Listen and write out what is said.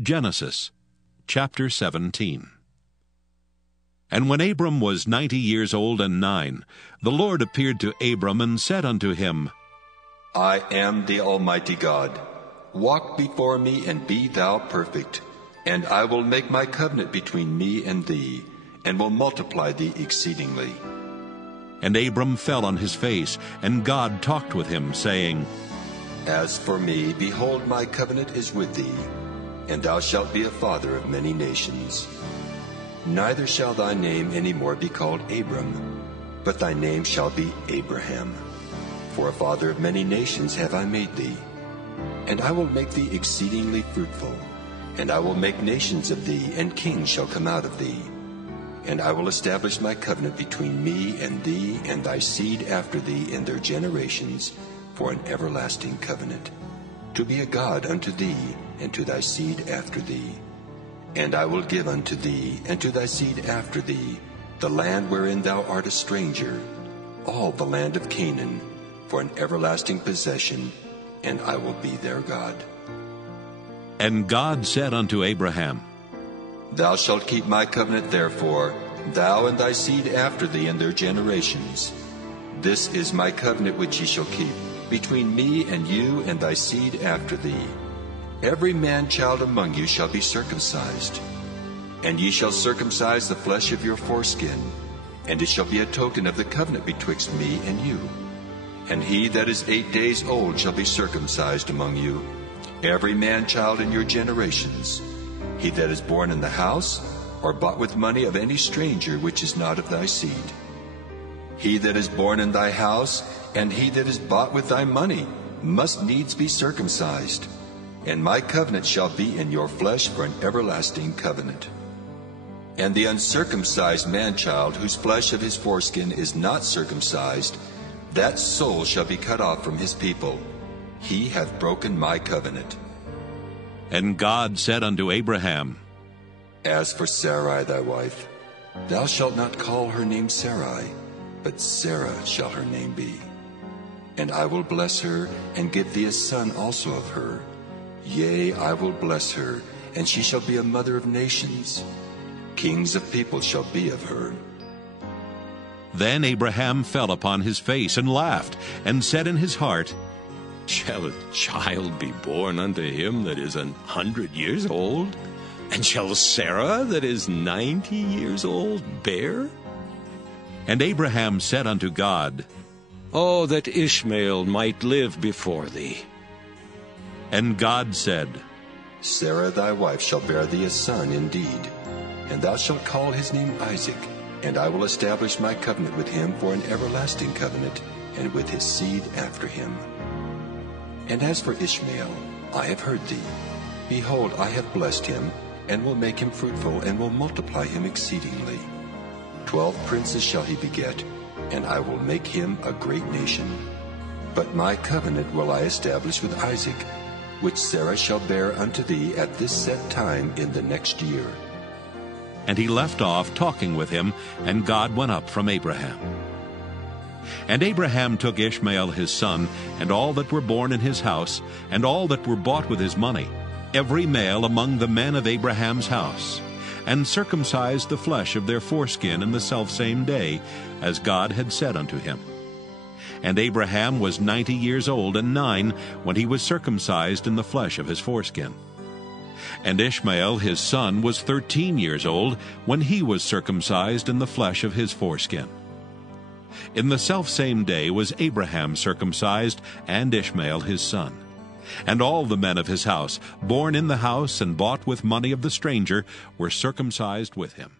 Genesis chapter 17. And when Abram was 90 years old and 9, the Lord appeared to Abram and said unto him, I am the Almighty God. Walk before me, and be thou perfect. And I will make my covenant between me and thee, and will multiply thee exceedingly. And Abram fell on his face, and God talked with him, saying, As for me, behold, my covenant is with thee, and thou shalt be a father of many nations. Neither shall thy name any more be called Abram, but thy name shall be Abraham. For a father of many nations have I made thee. And I will make thee exceedingly fruitful, and I will make nations of thee, and kings shall come out of thee. And I will establish my covenant between me and thee and thy seed after thee in their generations, for an everlasting covenant, to be a God unto thee and to thy seed after thee. And I will give unto thee and to thy seed after thee the land wherein thou art a stranger, all the land of Canaan, for an everlasting possession, and I will be their God. And God said unto Abraham, Thou shalt keep my covenant therefore, thou and thy seed after thee in their generations. This is my covenant which ye shall keep, between me and you and thy seed after thee. Every man-child among you shall be circumcised. And ye shall circumcise the flesh of your foreskin, and it shall be a token of the covenant betwixt me and you. And he that is 8 days old shall be circumcised among you, every man-child in your generations. He that is born in the house, or bought with money of any stranger which is not of thy seed. He that is born in thy house, and he that is bought with thy money, must needs be circumcised. And my covenant shall be in your flesh for an everlasting covenant. And the uncircumcised man-child, whose flesh of his foreskin is not circumcised, that soul shall be cut off from his people. He hath broken my covenant. And God said unto Abraham, As for Sarai thy wife, thou shalt not call her name Sarai, but Sarah shall her name be. And I will bless her, and give thee a son also of her. Yea, I will bless her, and she shall be a mother of nations. Kings of people shall be of her. Then Abraham fell upon his face and laughed, and said in his heart, Shall a child be born unto him that is 100 years old? And shall Sarah that is 90 years old bear? And Abraham said unto God, Oh, that Ishmael might live before thee. And God said, Sarah thy wife shall bear thee a son indeed, and thou shalt call his name Isaac. And I will establish my covenant with him for an everlasting covenant, and with his seed after him. And as for Ishmael, I have heard thee. Behold, I have blessed him, and will make him fruitful, and will multiply him exceedingly. 12 princes shall he beget, and I will make him a great nation. But my covenant will I establish with Isaac, which Sarah shall bear unto thee at this set time in the next year. And he left off talking with him, and God went up from Abraham. And Abraham took Ishmael his son, and all that were born in his house, and all that were bought with his money, every male among the men of Abraham's house, and circumcised the flesh of their foreskin in the selfsame day, as God had said unto him. And Abraham was 90 years old and 9 when he was circumcised in the flesh of his foreskin. And Ishmael his son was 13 years old when he was circumcised in the flesh of his foreskin. In the selfsame day was Abraham circumcised, and Ishmael his son. And all the men of his house, born in the house and bought with money of the stranger, were circumcised with him.